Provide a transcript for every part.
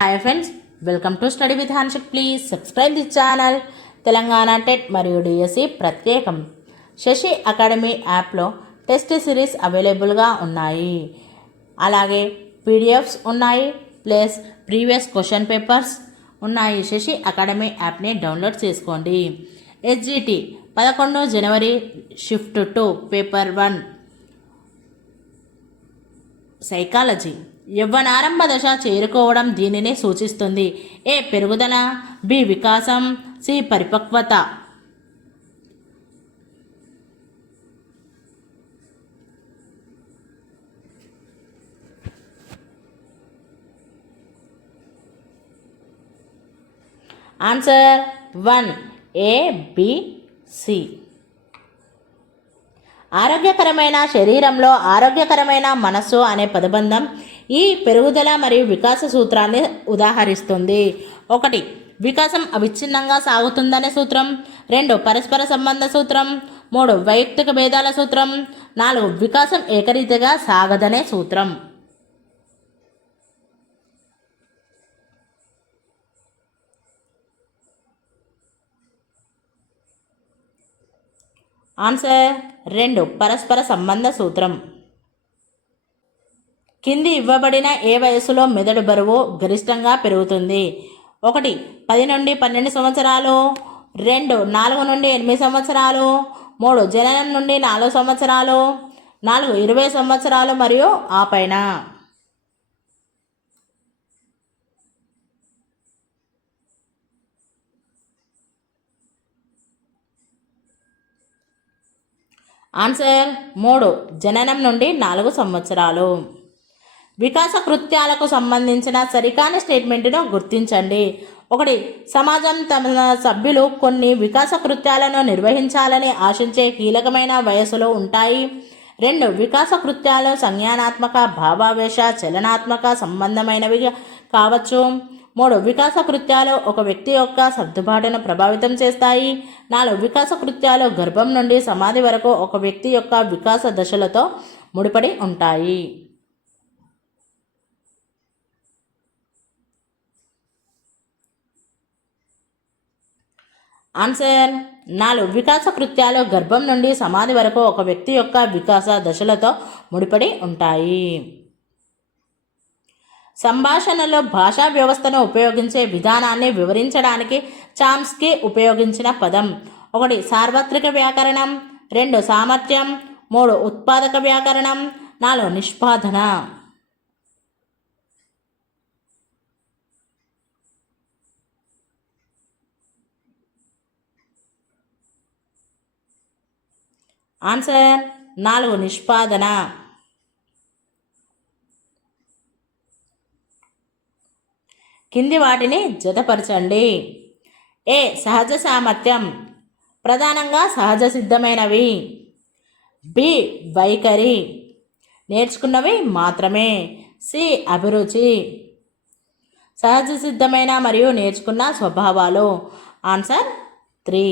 Hi friends, welcome to study with Hanshik. Please subscribe the channel. Telangana TET మరియు DSC ప్రత్యేకం Shashi academy యాప్లో test series అవైలబుల్గా ఉన్నాయి. అలాగే పీడిఎఫ్స్ ఉన్నాయి, ప్లస్ ప్రీవియస్ క్వశ్చన్ పేపర్స్ ఉన్నాయి. శశి అకాడమీ యాప్ని డౌన్లోడ్ చేసుకోండి. ఎస్జిటి 11 జనవరి షిఫ్ట్ 2 పేపర్ 1 సైకాలజీ. యవ్వనారంభ దశ చేరుకోవడం దీనిని సూచిస్తుంది. ఏ పెరుగుదల, బి వికాసం, సి పరిపక్వత. ఆన్సర్ 1 ఏ, బి, సి. ఆరోగ్యకరమైన శరీరంలో ఆరోగ్యకరమైన మనస్సు అనే పదబంధం ఈ పెరుగుదల మరియు వికాస సూత్రాన్ని ఉదాహరిస్తుంది. 1 వికాసం అవిచ్ఛిన్నంగా సాగుతుందనే సూత్రం. 2 పరస్పర సంబంధ సూత్రం. 3 వైయక్తిక భేదాల సూత్రం. 4 వికాసం ఏకరీతిగా సాగదనే సూత్రం. ఆన్సర్ 2 పరస్పర సంబంధ సూత్రం. కింది ఇవ్వబడిన ఏ వయసులో మెదడు బరువు గరిష్టంగా పెరుగుతుంది? 1 10 నుండి 12 సంవత్సరాలు. 2 4 నుండి 8 సంవత్సరాలు. 3 జననం నుండి 4 సంవత్సరాలు. 4 20 సంవత్సరాలు మరియు ఆ పైన. ఆన్సర్ 3 జననం నుండి 4 సంవత్సరాలు. వికాస కృత్యాలకు సంబంధించిన సరికాని స్టేట్మెంట్ను గుర్తించండి. 1 సమాజం తమ సభ్యులు కొన్ని వికాస కృత్యాలను నిర్వహించాలని ఆశించే కీలకమైన వయసులో ఉంటాయి. 2 వికాస కృత్యాలు సంజ్ఞానాత్మక, భావావేశ, చలనాత్మక సంబంధమైనవి కావచ్చు. 3 వికాస కృత్యాలు ఒక వ్యక్తి యొక్క సర్దుబాటును ప్రభావితం చేస్తాయి. 4 వికాస కృత్యాలు గర్భం నుండి సమాధి వరకు ఒక వ్యక్తి యొక్క వికాస దశలతో ముడిపడి ఉంటాయి. ఆన్సర్ 4 వికాస కృత్యాలు గర్భం నుండి సమాధి వరకు ఒక వ్యక్తి యొక్క వికాస దశలతో ముడిపడి ఉంటాయి. సంభాషణలో భాషా వ్యవస్థను ఉపయోగించే విధానాన్ని వివరించడానికి చామ్స్కీ ఉపయోగించిన పదం. 1 సార్వత్రిక వ్యాకరణం. 2 సామర్థ్యం. 3 ఉత్పాదక వ్యాకరణం. 4 నిష్పాదన. ఆన్సర్ 4 నిష్పాదన. కింది వాటిని జతపరచండి. ఏ సహజ సామర్థ్యం, ప్రధానంగా సహజ సిద్ధమైనవి. బి వైఖరి, నేర్చుకున్నవి మాత్రమే. సి అభిరుచి, సహజ సిద్ధమైన మరియు నేర్చుకున్న స్వభావాలు. ఆన్సర్ 3.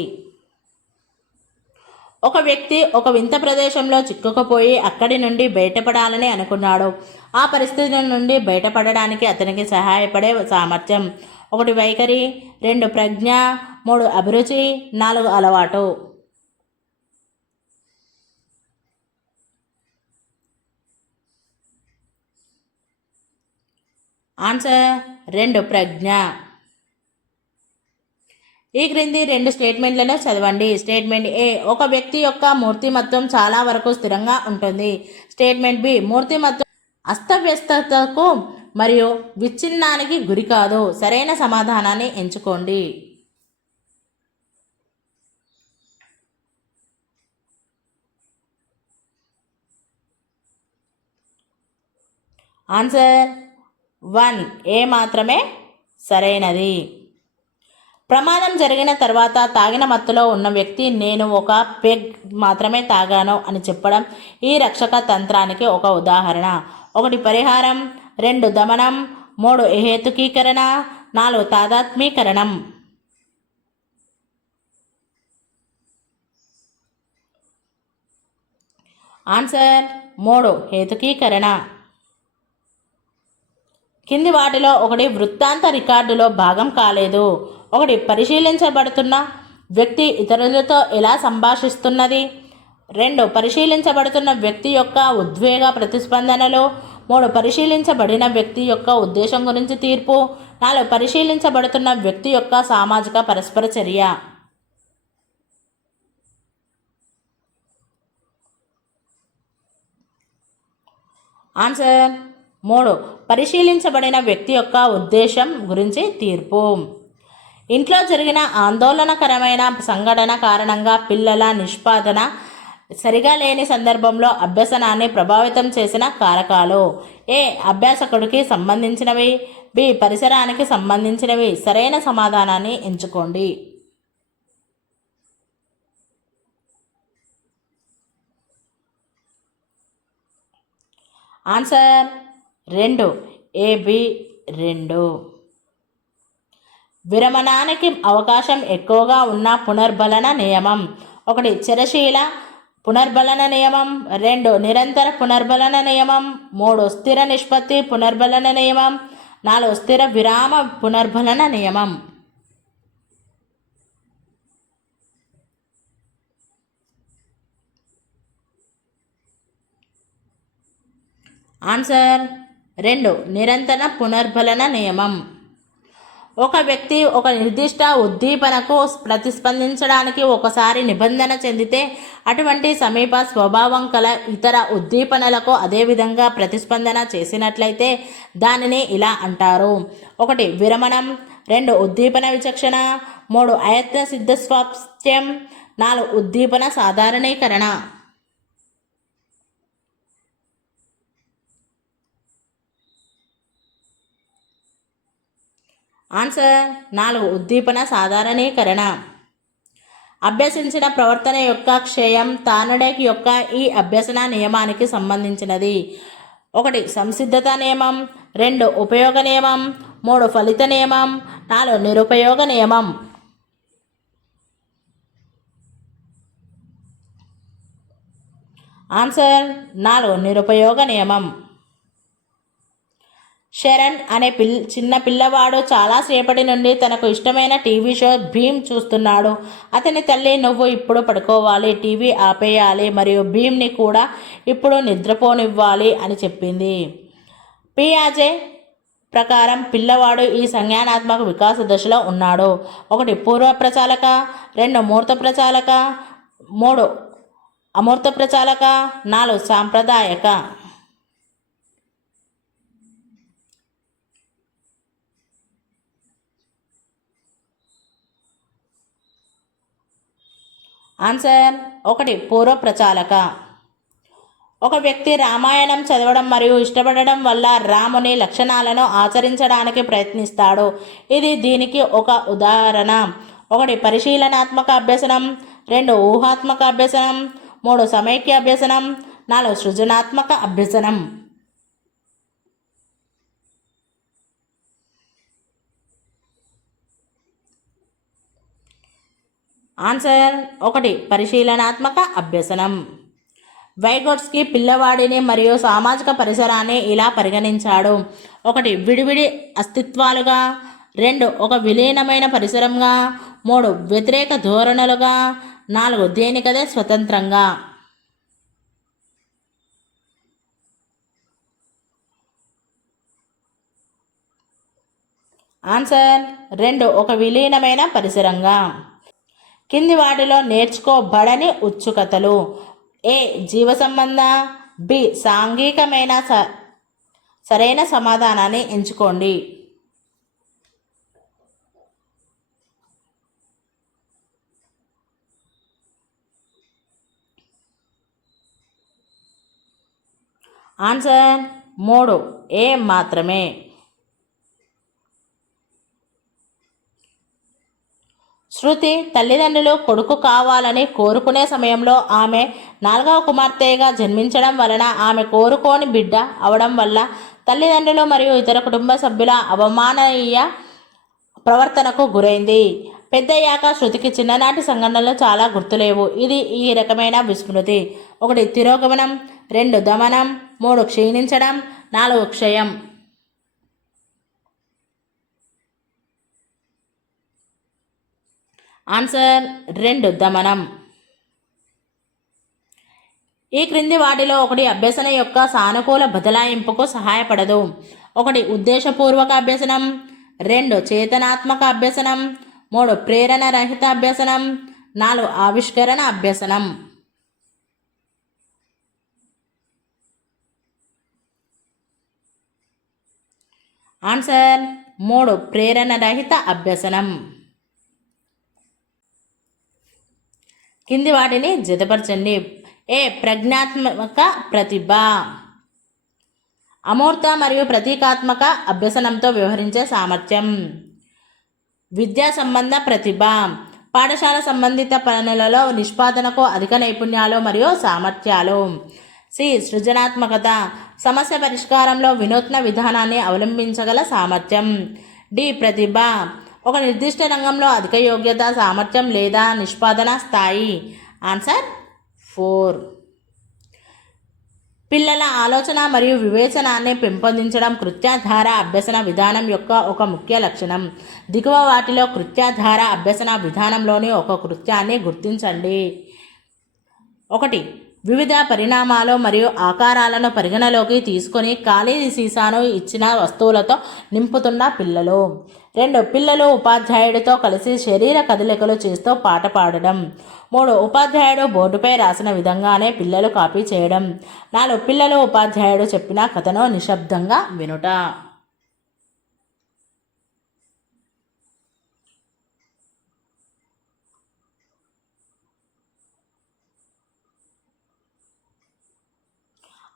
ఒక వ్యక్తి ఒక వింత ప్రదేశంలో చిక్కుకుపోయి అక్కడి నుండి బయటపడాలని అనుకున్నాడు. ఆ పరిస్థితి నుండి బయటపడడానికి అతనికి సహాయపడే సామర్థ్యం. 1 వైఖరి. 2 ప్రజ్ఞ. 3 అభిరుచి. 4 అలవాటు. ఆన్సర్ 2 ప్రజ్ఞ. ఈ క్రింది 2 స్టేట్మెంట్లను చదవండి. స్టేట్మెంట్ ఏ ఒక వ్యక్తి యొక్క మూర్తిమత్వం చాలా వరకు స్థిరంగా ఉంటుంది. స్టేట్మెంట్ బి మూర్తిమత్వం అస్తవ్యస్తతకు మరియు విచ్ఛిన్నానికి గురి కాదు. సరైన సమాధానాన్ని ఎంచుకోండి. ఆన్సర్ 1 ఏ మాత్రమే సరైనది. ప్రమాదం జరిగిన తర్వాత తాగిన మత్తులో ఉన్న వ్యక్తి నేను ఒక పెగ్ మాత్రమే తాగాను అని చెప్పడం ఈ రక్షక తంత్రానికి ఒక ఉదాహరణ. 1 పరిహారం. 2 దమనం. 3 హేతుకీకరణ. 4 తాదాత్మీకరణం. ఆన్సర్ 3 హేతుకీకరణ. కింది వాటిలో ఒకటి వృత్తాంత రికార్డులో భాగం కాలేదు. ఒకటి పరిశీలించబడుతున్న వ్యక్తి ఇతరులతో ఎలా సంభాషిస్తున్నది. 2 పరిశీలించబడుతున్న వ్యక్తి యొక్క ఉద్వేగ ప్రతిస్పందనలు. 3 పరిశీలించబడిన వ్యక్తి యొక్క ఉద్దేశం గురించి తీర్పు. 4 పరిశీలించబడుతున్న వ్యక్తి యొక్క సామాజిక పరస్పర చర్య. ఆన్సర్ 3 పరిశీలించబడిన వ్యక్తి యొక్క ఉద్దేశం గురించి తీర్పు. ఇంట్లో జరిగిన ఆందోళనకరమైన సంఘటన కారణంగా పిల్లల నిష్పాదన సరిగా లేని సందర్భంలో అభ్యసనాన్ని ప్రభావితం చేసిన కారకాలు. ఏ అభ్యాసకుడికి సంబంధించినవి, బి పరిసరానికి సంబంధించినవి. సరైన సమాధానాన్ని ఎంచుకోండి. Answer 2 AB 2. విరమణానికి అవకాశం ఎక్కువగా ఉన్న పునర్బలన నియమం. 1 చరశీల పునర్బలన నియమం. 2 నిరంతర పునర్బలన నియమం. 3 స్థిర నిష్పత్తి పునర్బలన నియమం. 4 స్థిర విరామ పునర్బలన నియమం. ఆన్సర్ 2 నిరంతర పునర్బలన నియమం. ఒక వ్యక్తి ఒక నిర్దిష్ట ఉద్దీపనకు ప్రతిస్పందించడానికి ఒకసారి నిబంధన చెందితే అటువంటి సమీప స్వభావం కల ఇతర ఉద్దీపనలకు అదేవిధంగా ప్రతిస్పందన చేసినట్లయితే దానిని ఇలా అంటారు. 1 విరమణం. 2 ఉద్దీపన విచక్షణ. 3 అయత్న సిద్ధ స్వాస్థ్యం. 4 ఉద్దీపన సాధారణీకరణ. ఆన్సర్ 4 ఉద్దీపన సాధారణీకరణ. అభ్యసించిన ప్రవర్తన యొక్క క్షయం తానడేక్ యొక్క ఈ అభ్యసన నియమానికి సంబంధించినది. 1 సంసిద్ధత నియమం. 2 ఉపయోగ నియమం. 3 ఫలిత నియమం. 4 నిరుపయోగ నియమం. ఆన్సర్ 4 నిరుపయోగ నియమం. శరణ్ అనే చిన్న పిల్లవాడు చాలాసేపటి నుండి తనకు ఇష్టమైన టీవీ షో భీమ్ చూస్తున్నాడు. అతని తల్లి, నువ్వు ఇప్పుడు పడుకోవాలి, టీవీ ఆపేయాలి మరియు భీమ్ని కూడా ఇప్పుడు నిద్రపోనివ్వాలి అని చెప్పింది. పియాజే ప్రకారం పిల్లవాడు ఈ సంజ్ఞానాత్మక వికాస దశలో ఉన్నాడు. 1 పూర్వ ప్రచాలక. 2 మూర్త ప్రచాలక. 3 అమూర్త ప్రచాలక. 4 సాంప్రదాయక. ఆన్సర్ 1 పూర్వ ప్రచాలక. ఒక వ్యక్తి రామాయణం చదవడం మరియు ఇష్టపడడం వల్ల రాముని లక్షణాలను ఆచరించడానికి ప్రయత్నిస్తాడు. ఇది దీనికి ఒక ఉదాహరణ. 1 పరిశీలనాత్మక అభ్యసనం. 2 ఊహాత్మక అభ్యసనం. 3 సమైక్య అభ్యసనం. 4 సృజనాత్మక అభ్యసనం. ఆన్సర్ 1 పరిశీలనాత్మక అభ్యసనం. వైగోట్స్కీ పిల్లవాడిని మరియు సామాజిక పరిసరాన్ని ఇలా పరిగణించాడు. 1 విడివిడి అస్తిత్వాలుగా. 2 ఒక విలీనమైన పరిసరంగా. 3 వ్యతిరేక ధోరణులుగా. 4 దేనికదే స్వతంత్రంగా. ఆన్సర్ 2 ఒక విలీనమైన పరిసరంగా. కింది వాటిలో నేర్చుకోబడని ఉత్సుకతలు. ఏ జీవ సంబంధ. బి సాంఘికమైన. సరైన సమాధానాన్ని ఎంచుకోండి. ఆన్సర్ 3 ఏ మాత్రమే. శృతి తల్లిదండ్రులు కొడుకు కావాలని కోరుకునే సమయంలో ఆమె 4వ కుమార్తెగా జన్మించడం వలన ఆమె కోరుకోని బిడ్డ అవడం వల్ల తల్లిదండ్రులు మరియు ఇతర కుటుంబ సభ్యుల అవమాననీయ ప్రవర్తనకు గురైంది. పెద్దయ్యాక శృతికి చిన్ననాటి సంఘటనలు చాలా గుర్తులేవు. ఇది ఈ రకమైన విస్మృతి. 1 తిరోగమనం. 2 దమనం. 3 క్షీణించడం. 4 క్షయం. ఆన్సర్ 2 దమనం. ఈ క్రింది వాటిలో ఒకటి అభ్యసన యొక్క సానుకూల బదలాయింపుకు సహాయపడదు. 1 ఉద్దేశపూర్వక అభ్యసనం, 2 చేతనాత్మక అభ్యసనం, 3 ప్రేరణ రహిత అభ్యసనం, 4 ఆవిష్కరణ అభ్యసనం. ఆన్సర్ 3 ప్రేరణ రహిత అభ్యసనం. కింది వాటిని జతపరచండి. ఏ ప్రజ్ఞాత్మక ప్రతిభ, అమూర్త మరియు ప్రతీకాత్మక అభ్యసనంతో వ్యవహరించే సామర్థ్యం. విద్యా సంబంధ ప్రతిభ, పాఠశాల సంబంధిత పనులలో నిష్పాదనకు అధిక నైపుణ్యాలు మరియు సామర్థ్యాలు. సి సృజనాత్మకత, సమస్య పరిష్కారంలో వినూత్న విధానాన్ని అవలంబించగల సామర్థ్యం. డి ప్రతిభ, ఒక నిర్దిష్ట రంగంలో అధిక యోగ్యత, సామర్థ్యం లేదా నిష్పాదన స్థాయి. ఆన్సర్ 4. పిల్లల ఆలోచన మరియు వివేచనాన్ని పెంపొందించడం కృత్యాధార అభ్యసన విధానం యొక్క ఒక ముఖ్య లక్షణం. దిగువ వాటిలో కృత్యాధార అభ్యసన విధానంలోని ఒక కృత్యాన్ని గుర్తించండి. 1 వివిధ పరిణామాలు మరియు ఆకారాలను పరిగణలోకి తీసుకొని ఖాళీ సీసాను ఇచ్చిన వస్తువులతో నింపుతున్న పిల్లలు. 2 పిల్లలు ఉపాధ్యాయుడితో కలిసి శరీర కదలికలు చేస్తూ పాట పాడడం. 3 ఉపాధ్యాయుడు బోర్డుపై రాసిన విధంగానే పిల్లలు కాపీ చేయడం. 4 పిల్లలు ఉపాధ్యాయుడు చెప్పిన కథను నిశ్శబ్దంగా వినుట.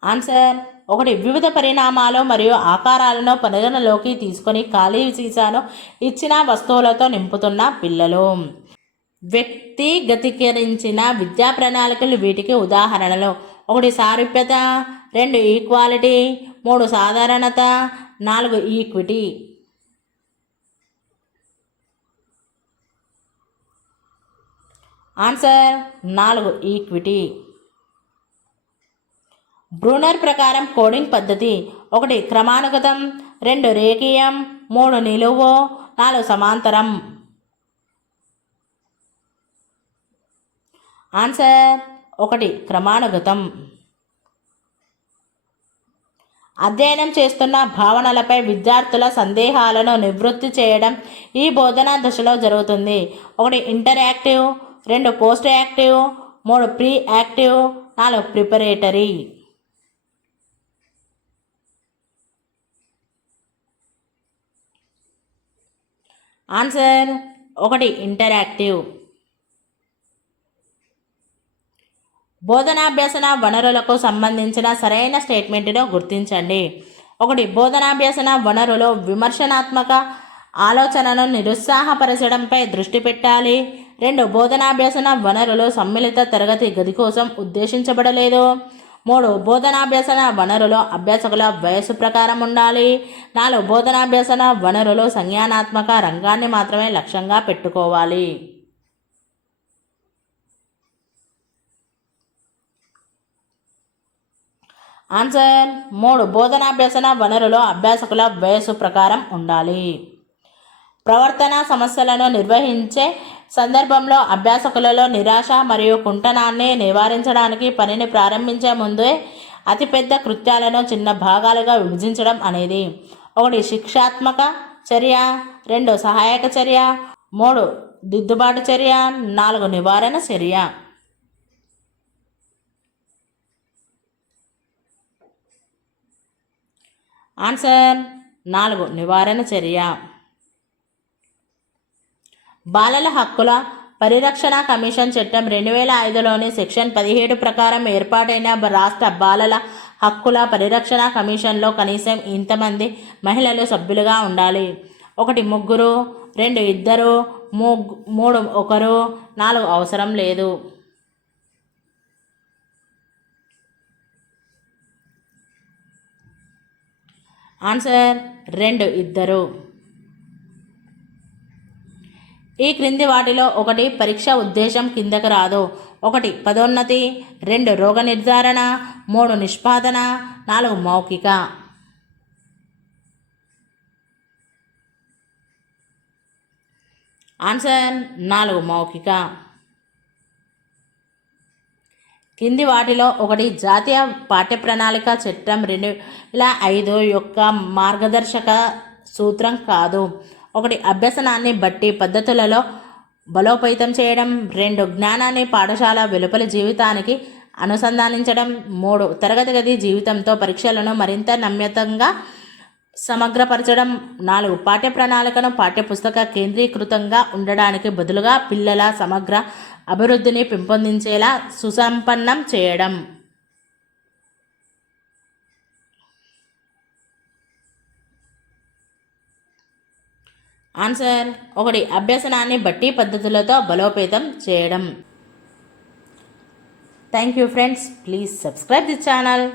ఆన్సర్ 1 వివిధ పరిణామాలు మరియు ఆకారాలను పరిగణలోకి తీసుకొని ఖాళీ సీసాను ఇచ్చిన వస్తువులతో నింపుతున్న పిల్లలు. వ్యక్తిగతీకరించిన విద్యా ప్రణాళికలు వీటికి ఉదాహరణలు. 1 సారూప్యత, 2 equality, 3 సాధారణత, 4 equity. Answer 4 equity. Bruner ప్రకారం కోడింగ్ పద్ధతి. 1 క్రమానుగతం, 2 రేఖీయం, 3 నిలువు, 4 సమాంతరం. ఆన్సర్ 1 క్రమానుగతం. అధ్యయనం చేస్తున్న భావనలపై విద్యార్థుల సందేహాలను నివృత్తి చేయడం ఈ బోధనా దశలో జరుగుతుంది. 1 interactive, 2 post active, 3 pre active, 4 preparatory. Answer 1 interactive. బోధనాభ్యసన వనరులకు సంబంధించిన సరైన స్టేట్మెంట్ను గుర్తించండి. 1 బోధనాభ్యసన వనరులు విమర్శనాత్మక ఆలోచనను నిరుత్సాహపరచడంపై దృష్టి పెట్టాలి. 2 బోధనాభ్యసన వనరులు సమ్మిళిత తరగతి గది కోసం ఉద్దేశించబడలేదు. 3 బోధనాభ్యసన వనరులు అభ్యాసకుల వయస్సు ప్రకారం ఉండాలి. 4 బోధనాభ్యసన వనరులు సంజ్ఞానాత్మక రంగాన్ని మాత్రమే లక్ష్యంగా పెట్టుకోవాలి. ఆన్సర్ 3 బోధనాభ్యసన వనరులు అభ్యాసకుల వయస్సు ప్రకారం ఉండాలి. ప్రవర్తన సమస్యలను నిర్వహించే సందర్భంలో అభ్యాసకులలో నిరాశ మరియు కుంఠనాన్ని నివారించడానికి పనిని ప్రారంభించే ముందే అతిపెద్ద కృత్యాలను చిన్న భాగాలుగా విభజించడం అనేది. 1 శిక్షాత్మక చర్య, 2 సహాయక చర్య, 3 దిద్దుబాటు చర్య, 4 నివారణ చర్య. ఆన్సర్ 4 నివారణ చర్య. బాలల హక్కుల పరిరక్షణ కమిషన్ చట్టం 2005లోని సెక్షన్ 17 ప్రకారం ఏర్పాటైన రాష్ట్ర బాలల హక్కుల పరిరక్షణ కమిషన్లో కనీసం ఇంతమంది మహిళలు సభ్యులుగా ఉండాలి. 1 ముగ్గురు, 2 ఇద్దరు, 3 ఒకరు, 4 అవసరం లేదు. ఆన్సర్ 2 ఇద్దరు. ఈ క్రింది వాటిలో 1 పరీక్ష ఉద్దేశం కిందకు రాదు. 1 పదోన్నతి, 2 రోగ నిర్ధారణ, 3 నిష్పాదన, 4 మౌఖిక. ఆన్సర్ 4 మౌఖిక. కింది వాటిలో ఒకటి జాతీయ పాఠ్య ప్రణాళిక చట్టం 2005 యొక్క మార్గదర్శక సూత్రం కాదు. 1 అభ్యసనాన్ని బట్టి పద్ధతులలో బలోపేతం చేయడం. 2 జ్ఞానాన్ని పాఠశాల వెలుపలి జీవితానికి అనుసంధానించడం. 3 తరగతి గది జీవితంతో పరీక్షలను మరింత నమ్యతంగా సమగ్రపరచడం. 4 పాఠ్య ప్రణాళికను పాఠ్యపుస్తక కేంద్రీకృతంగా ఉండడానికి బదులుగా పిల్లల సమగ్ర అభివృద్ధిని పెంపొందించేలా సుసంపన్నం చేయడం. ఆన్సర్ 1 అభ్యసనాన్ని బట్టి పద్ధతులతో బలోపేతం చేయడం. Thank you friends. Please subscribe the channel.